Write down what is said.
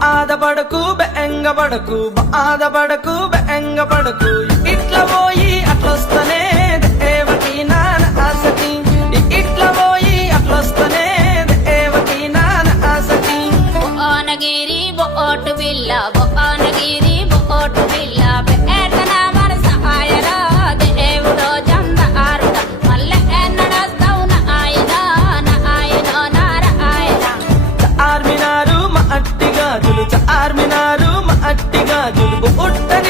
బాధపడకు బెంగపడకు బాధపడకు బెంగపడకు. ఇట్లా పోయి అట్లొస్తనే దేవకి నాన్న ఆసతి ఇట్లా పోయి అట్లొస్తనే దేవకి నాన్న ఆసతి బొనగిరి బొట్టు బిల్ల బొనగిరి জুড়বো ওটা